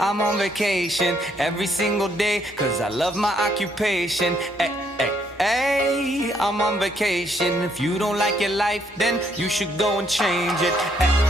I'm on vacation every single day, cause I love my occupation. Ay, ay, ay, I'm on vacation. If you don't like your life, then you should go and change it. Ay,